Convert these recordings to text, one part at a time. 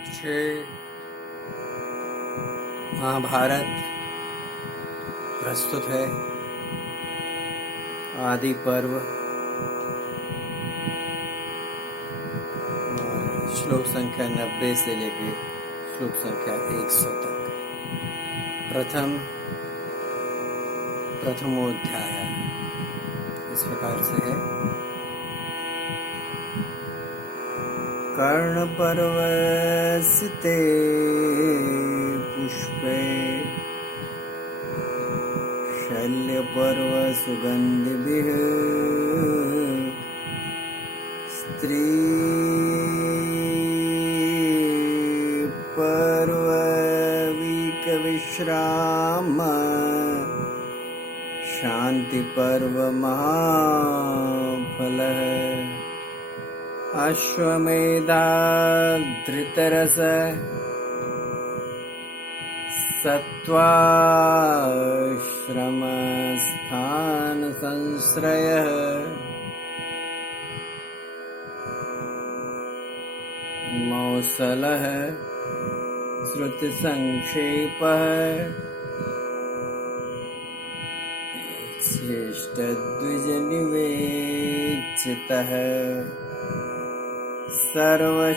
श्री महाभारत प्रस्तुत है। आदि पर्व श्लोक संख्या 90 से लेकर श्लोक संख्या 100 तक। प्रथमोध्याय इस प्रकार से है। कर्णपर्वसिते पुष्पे शल्यपर्व सुगन्धिभिः स्त्रीपर्वविकविश्राम शान्तिपर्व महाफलः अश्वमेधाधृतरस सत्त्वाश्रमस्थानसंश्रयः मौसलः श्रुतिसंक्षेपः चेष्टद्विजनिवेचितः सर्वशास्कवि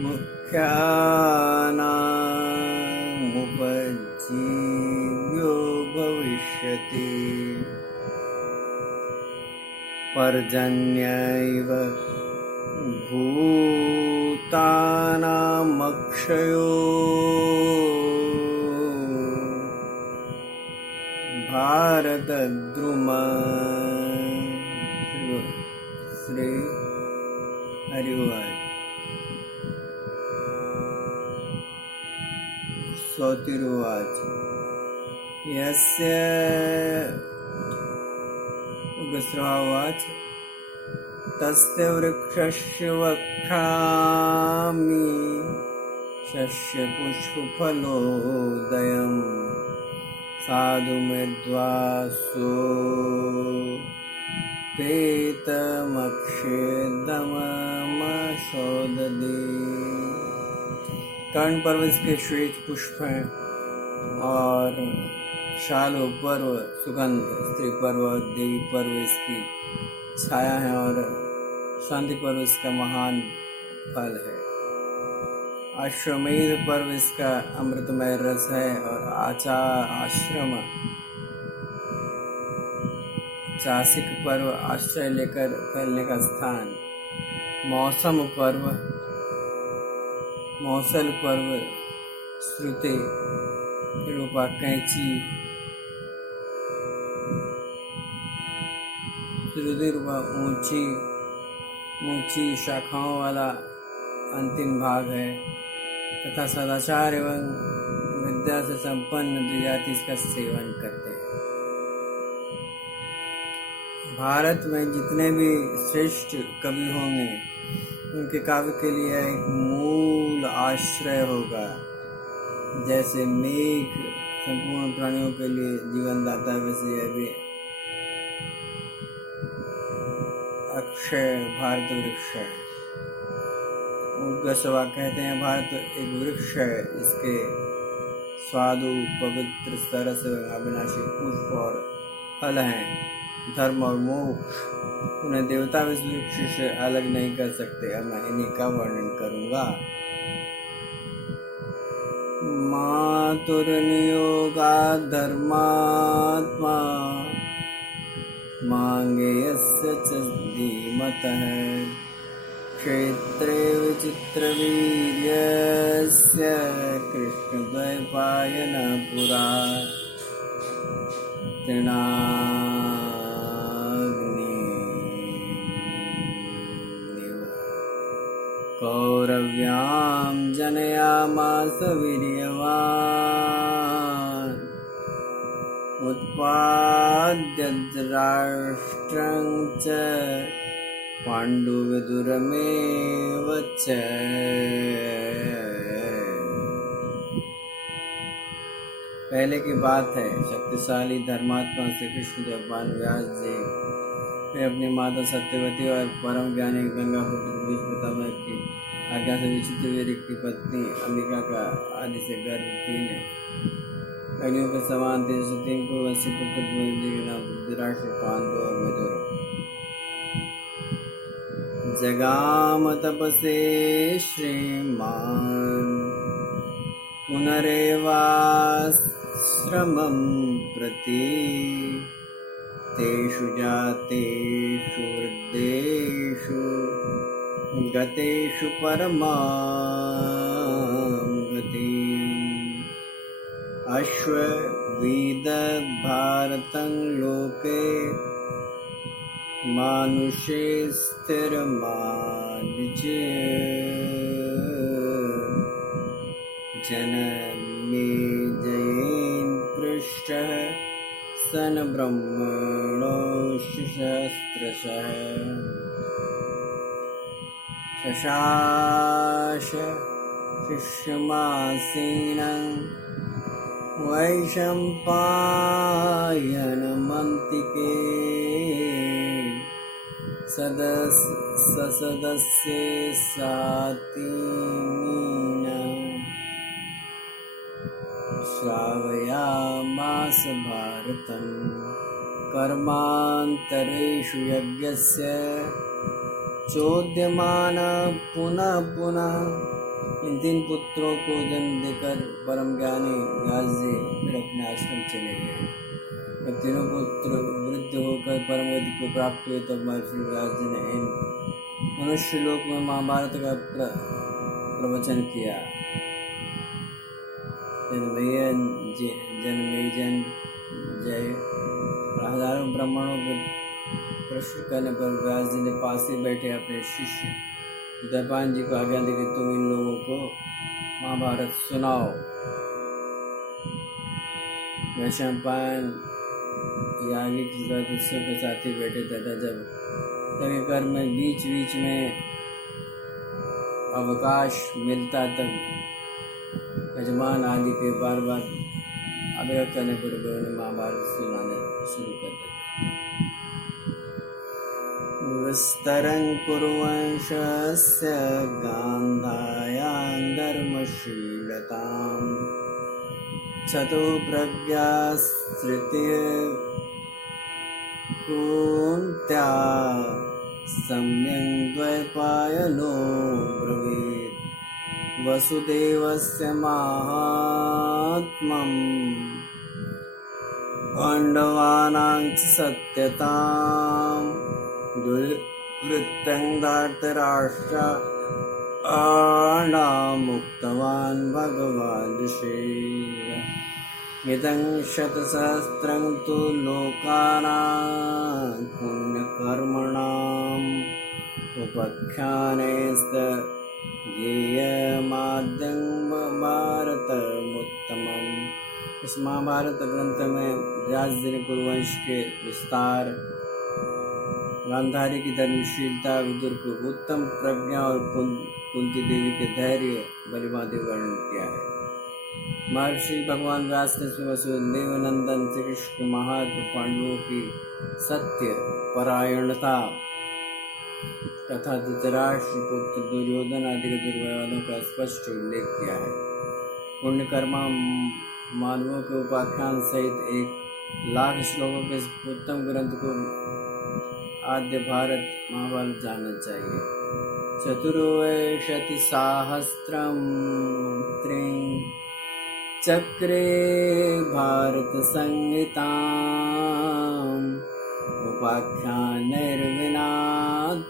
मुख्यानामुपजीव्यो भविष्यति पर्जन्यैव भूतानामक्षयो भारतद्रुमा श्री हरिवाच स्वतिरुवाच यस्य उग्रश्रवाच तस्य वृक्षस्य वक्ष्यामि शस्यपुष्पफलोदयम् साधु मेद्वासो पेतमक्षेदमशोदधि। कर्ण पर्व इसके श्वेत पुष्प हैं और शालो पर्व सुगंध, स्त्री पर्व देवी पर्व इसकी छाया है और शांति पर्व इसका महान फल है। अश्वमेध पर्व इसका अमृतमय रस है और आश्रम चासिक पर्व आश्रय लेकर फैलने का स्थान। मौसल पर्व श्रुति रूपा कैंची, श्रुति रूपा ऊंची शाखाओं वाला अंतिम भाग है तथा सदाचार एवं विद्या से संपन्न द्विजाति इसका सेवन करते हैं। भारत में जितने भी श्रेष्ठ कवि होंगे उनके काव्य के लिए एक मूल आश्रय होगा। जैसे मेघ संपूर्ण प्राणियों के लिए जीवनदाता, वैसे यह भी अक्षय भारत वृक्ष है। उद्गसवा कहते हैं भारत एक वृक्ष है, इसके स्वादु पवित्र सरस अविनाशी पुष्प और फल हैं। धर्म और मोक्ष उन्हें देवता इस वृक्ष से अलग नहीं कर सकते। अब मैं इन्हीं का वर्णन करूंगा। मातुर्नियोगा धर्मात्मा मांगेयस्य च धीमतः क्षेत्रे विचित्रवीर्यस्य कृष्णद्वैपायन पुरा कौरव्यां जनयामास वीर्यवान् उत्पाद्य राष्ट्रं च पाण्डुविदुरमेव च। पहले की बात है, शक्तिशाली धर्मात्मा श्री कृष्ण भगवान व्यास जी वे अपनी माता सत्यवती और परम ज्ञानी गंगा पुत्र भीष्म की आज्ञा से विचित्रवीर्य की पत्नी अंबिका का आदि से गर्भ 3 अग्नियों के समान तेजस्वी को वैसे पुत्र के नाम धृतराष्ट्र, पांडु और विदुर। जगाम तपसे श्रीमान पुनरेवाश्रमं प्रति तेषु जातेषु वृद्धेषु गतेषु परमां गतिम्। अश्वविद भारतं लोके मानुषे स्थिरमानिज जनमे जयेन पृष्ठः सन ब्रह्मणो सहस्रशः शशास शिष्यमासीनं वैशम्पायनमन्तिके सदस्य सातिमीन श्रावयामास भारतं कर्मान्तरेषु यज्ञस्य चोद्यमान पुनः पुनः। इन 3 पुत्रों को जन्म देकर परम ज्ञानी व्यास जी फिर अपने आश्रम चले गए। जब तीनों पुत्र वृद्ध होकर परम गति को प्राप्त हुए तब महर्षि व्यास जी ने इन मनुष्य लोक में महाभारत का प्रवचन किया। जन्मेजन जय हजारों ब्राह्मणों के प्रश्न करने पर व्यास जी ने पास ही बैठे अपने शिष्य उदयपान जी को आज्ञा दी कि तुम इन लोगों को महाभारत सुनाओ। वैशंपायन याज्ञ के साथ ही बैठे तथा जब कभी कर में बीच बीच में अवकाश मिलता तब यजमान आदि के बार बार आग्रह करने पर उन्होंने महाभारत सुनाने शुरू कर दिया। विस्तरं कुर्वंशस्य गान्धायां धर्मशीलतां चतुप्रज्ञास्तृतीय कुन्त्या सम्यं द्वैपायनो ब्रवीत् वसुदेवस्य माहात्म्यं पाण्डवानां च सत्यतां दुर्वृत्तं धार्तराष्ट्राणामुक्तवान् भगवान् ऋषिः। इदं शतसहस्रं तु लोकानां पुण्यकर्मणाम् उपाख्यानेस्तज्ञेयमाद्यं भारतमुत्तमम्। इस महाभारत ग्रंथ में व्यास जी ने कुरुवंश के विस्तार, गांधारी की धर्मशीलता, विदुर को उत्तम प्रज्ञा और कुंती देवी के धैर्य बलिभांति वर्णन किया है। महर्षि भगवान व्यास ने वसुदेव नंदन श्री कृष्ण महात्म, पांडवों की सत्य परायणता तथा धृतराष्ट्र पुत्र दुर्योधन आदि के दुर्व्यवहारों का स्पष्ट उल्लेख किया है। पुण्यकर्मा मानवों के उपाख्यान सहित 1,00,000 श्लोकों के उत्तम ग्रंथ को आद्य भारत महाभारत जानना चाहिए। चतुर्विंशतिसहस्रं त्रीं चक्रे भारत संहिताम् उपाख्यानैर्विना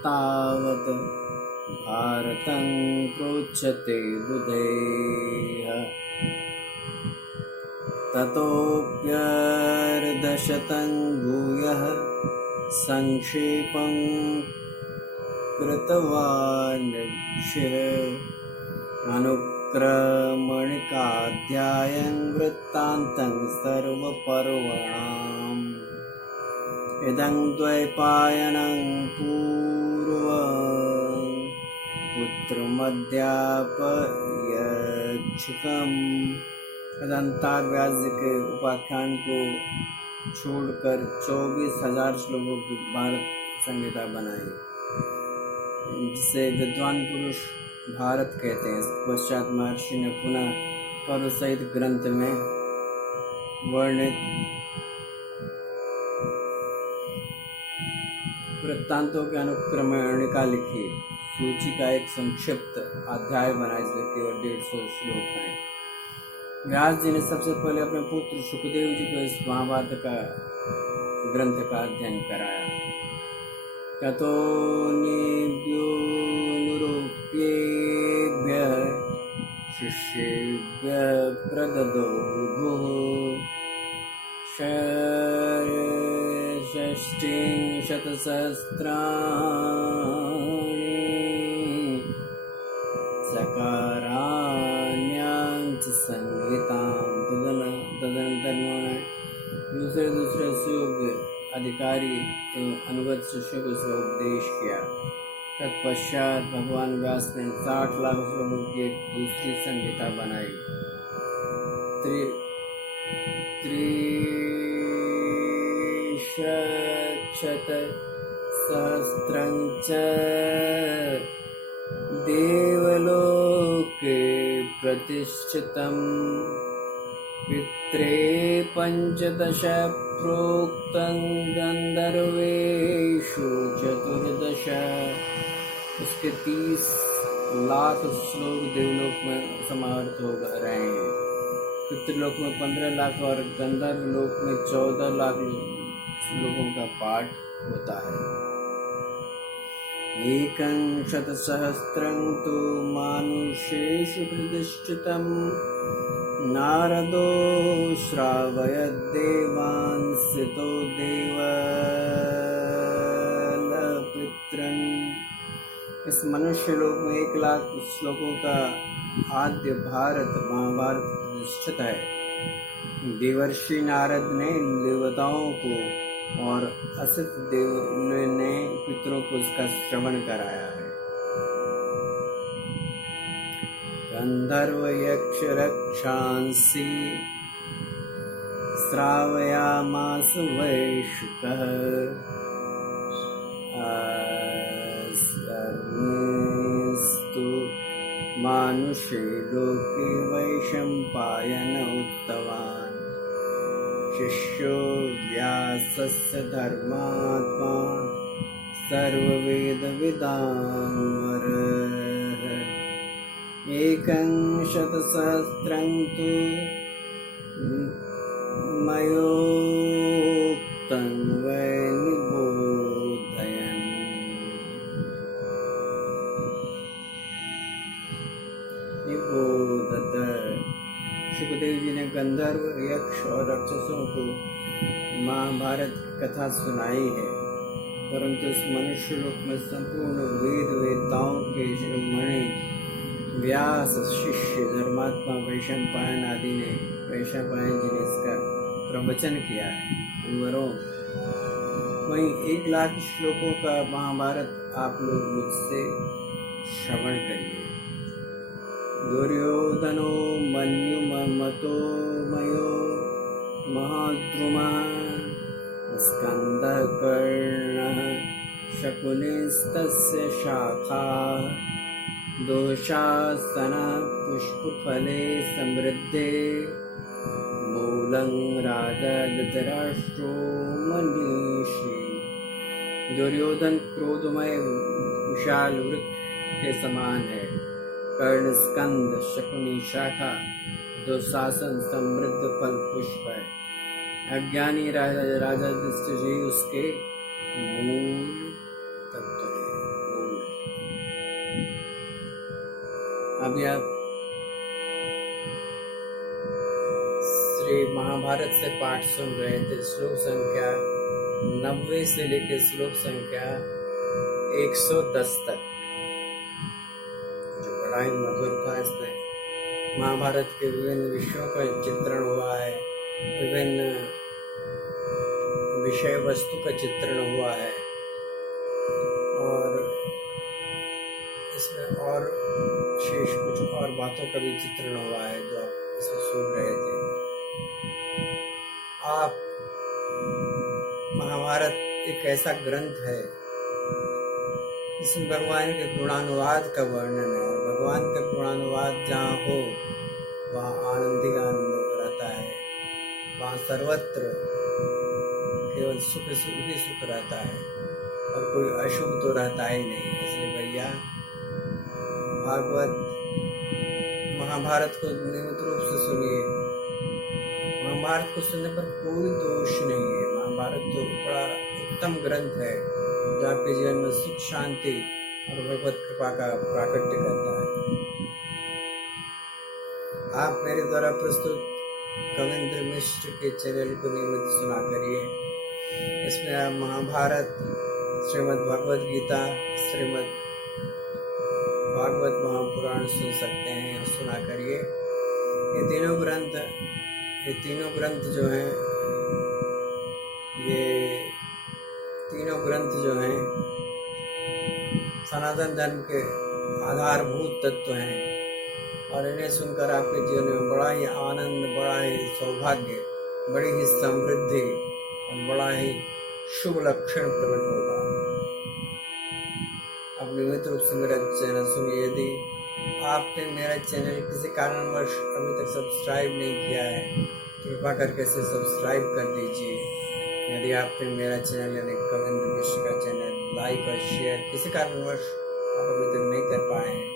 तावत् भारतं प्रोच्यते बुधैः। ततोऽप्यर्धशतं भूयः संक्षेपं कृतवान् ऋषिः अनुक्रमणिकाध्यायं वृत्तान्तं सर्वपर्वणाम्। इदं द्वैपायनं पूर्वं पुत्रमध्यापयच्छुकम्। तदंतर व्यास जी के उपाख्यान को छोड़कर 24,000 श्लोकों की भारत संहिता बनाई, जिसे विद्वान पुरुष भारत कहते हैं। पश्चात महर्षि ने पुनः पर्व सहित ग्रंथ में वर्णित वृत्तांतों के अनुक्रमणिका लिखी। सूची का एक संक्षिप्त अध्याय बना, इसमें केवल 150 श्लोक हैं। व्यास जी ने सबसे पहले अपने पुत्र सुखदेव जी को इस महाभारत का ग्रंथ का अध्ययन कराया। ततो निभ्यो निरूप्येभ्यः शिष्येभ्यः प्रददौ विभुः षष्टिशतसहस्राणि सकाराण्यांच संहितां। तदनंतर उन्होंने दूसरे सुयोग्य अधिकारी एवं अनुगत शिष्यों को इसका उपदेश किया। तत्पश्चात भगवान व्यास ने 60 लाख श्लोकों की एक दूसरी संहिता बनाई। त्रिशतसहस्रञ्च देवलोके प्रतिष्ठितम् पित्रे 15 प्रोक्तं गंधर्वेषु 14। उसके 30 लाख श्लोक देवलोक में समाहित हो रहे हैं। पितृलोक में 15 लाख और गंधर्व लोक में 14 लाख श्लोकों का पाठ होता है। एकं शतसहस्रं तु मानुषेषु प्रतिष्ठितं नारदो श्रावयद्देवांसितो देवलपितृन्। इस मनुष्य लोक में 1 लाख श्लोकों का आद्य महाभारत प्रतिष्ठित है। देवर्षि नारद ने देवताओं को और असित देव ने पितरों को इसका श्रवण कराया है। गंधर्व यक्ष रक्षांसि श्रावयामास वैशुकः सर्वेस्तु मानुषे लोके वैशंपायन उक्तवान्। शिष्यो व्यासस्य धर्मात्मा सर्ववेदविदान्वरः। एकं शतसहस्रं तु मयोक्तं वै निबोधयन्। सुखदेव जी ने गंधर्व यक्ष और राक्षसों को महाभारत की कथा सुनाई है, परंतु इस मनुष्य लोक में संपूर्ण वेदाओं के शिरोमणि व्यास शिष्य धर्मात्मा वैशंपायन आदि ने वैशंपायन जी ने इसका प्रवचन किया है। वहीं 1 लाख श्लोकों का महाभारत आप लोग मुझसे श्रवण करिए। दुर्योधनो मन्युमतो मयो महाद्रुमः स्कंदः कर्णः शकुनिस्तस्य शाखा दोषासनः पुष्पफले समृद्धे मूलं राजा धृतराष्ट्रो मनीषी। दुर्योधन क्रोधमय विशाल वृक्ष के समान है। कर्ण स्कंद शकुनी शाखा दुशासन समृद्ध फल पुष्प है। अज्ञानी राजा युधिष्ठिर जी उसके मूल तत्व है। अभी आप श्री महाभारत से पाठ सुन रहे थे। श्लोक संख्या 90 से लेकर श्लोक संख्या 110 तक, जो बड़ा ही मधुर था। इसमें महाभारत के विभिन्न विषयों का चित्रण हुआ है, विभिन्न विषय वस्तु का चित्रण हुआ है, और इसमें और शेष कुछ और बातों का भी चित्रण हुआ है जो आप इसमें सुन रहे थे। आप महाभारत एक ऐसा ग्रंथ है इसमें भगवान के गुणानुवाद का वर्णन है। और भगवान का गुणानुवाद जहाँ हो वहाँ आनंद ही आनंद रहता है, वहाँ सर्वत्र केवल सुख सुख ही सुख रहता है और कोई अशुभ तो रहता ही नहीं। इसलिए भैया भागवत महाभारत को नियमित रूप से सुनिए। महाभारत को सुनने पर कोई दोष नहीं है। महाभारत तो बड़ा उत्तम ग्रंथ है जो आपके जीवन में सुख शांति और भगवत कृपा का प्राकट्य करता है। आप मेरे द्वारा प्रस्तुत कविंद्र मिश्र के चैनल को नियमित सुना करिए। इसमें आप महाभारत, श्रीमद् भगवद गीता, श्रीमद् भागवत महापुराण सुन सकते हैं और सुना करिए। ये तीनों ग्रंथ जो हैं, ये तीनों ग्रंथ जो हैं सनातन धर्म के आधारभूत तत्व हैं और इन्हें सुनकर आपके जीवन में बड़ा ही आनंद, बड़ा ही सौभाग्य, बड़ी ही समृद्धि और बड़ा ही शुभ लक्षण प्रकट होगा। आप नियमित रूप से मेरा चैनल सुनिए। यदि आपने मेरा चैनल किसी कारणवश अभी तक सब्सक्राइब नहीं किया है, कृपा करके इसे सब्सक्राइब कर दीजिए। यदि आपने मेरा चैनल यानी कविंद्र मिश्र का चैनल लाइक और शेयर किसी कारणवश आप अभी तक नहीं कर पाए हैं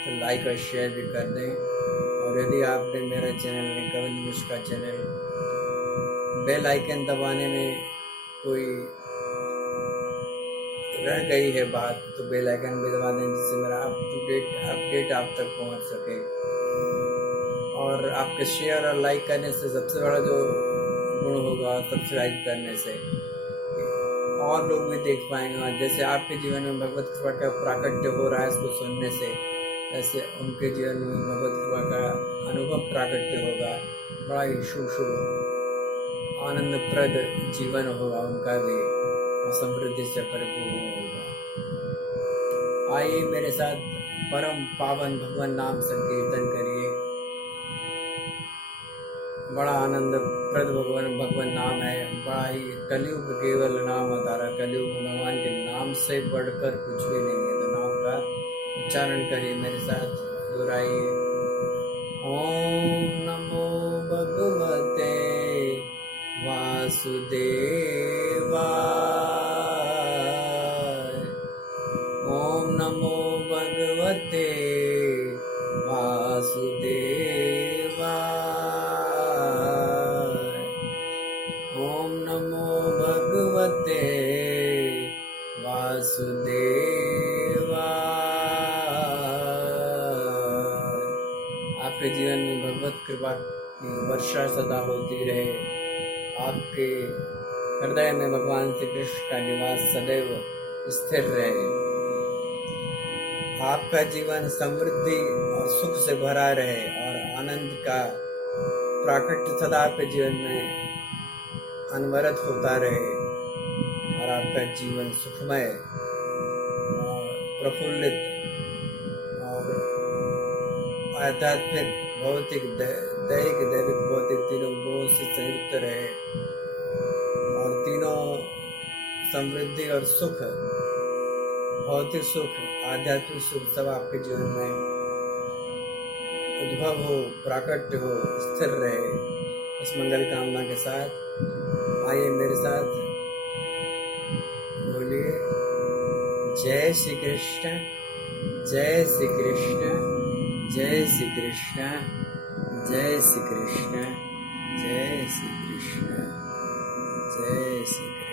तो लाइक और शेयर भी कर दें। और यदि आपने मेरा चैनल यानी कविंद्र मिश्र का चैनल बेल आइकन दबाने में कोई रह गई है बात तो बेल आइकन भी दबा दें, जिससे मेरा अपडेट आप तक पहुंच सके। और आपके शेयर और लाइक करने से सबसे बड़ा जो गुण होगा, सब्सक्राइब करने से और लोग भी देख पाएंगे। और जैसे आपके जीवन में भगवत कृपा का प्राकट्य हो रहा है इसको सुनने से, ऐसे उनके जीवन में भगवत कृपा का अनुभव प्राकट्य होगा। बड़ा ही शुभ आनंदप्रद जीवन होगा उनका भी, समृद्धि से परिपूर्ण होगा। आइए मेरे साथ परम पावन भगवान नाम संकीर्तन करिए। बड़ा आनंदप्रद भगवान नाम है। बड़ा ही कलयुग केवल नाम आधारा, कलयुग में भगवान के नाम से बढ़कर कुछ भी नहीं है। तो नाम का उच्चारण करिए मेरे साथ, दोहराइए। ओम नमो भगवते वासुदेवाय, ओम नमो भगवते वासुदेवाय, ओम नमो भगवते वासुदेवाय। आपके जीवन में भगवत कृपा की वर्षा सदा होती रहे। आपके हृदय में भगवान श्री कृष्ण का निवास सदैव स्थिर रहे। आपका जीवन समृद्धि और सुख से भरा रहे और आनंद का प्राकट्य सदा आपके जीवन में अनवरत होता रहे और आपका जीवन सुखमय और प्रफुल्लित और आध्यात्मिक, भौतिक, दैविक भौतिक तीनों गुणों से संयुक्त रहे और तीनों समृद्धि और सुख, भौतिक सुख, आध्यात्मिक सुख सब आपके जीवन में उद्भव हो, प्राकट्य हो, स्थिर रहे। इस मंगल कामना के साथ आइए मेरे साथ बोलिए, जय श्री कृष्ण, जय श्री कृष्ण, जय श्री कृष्ण, जय श्री कृष्ण, जय श्री कृष्ण, जय श्री कृष्ण।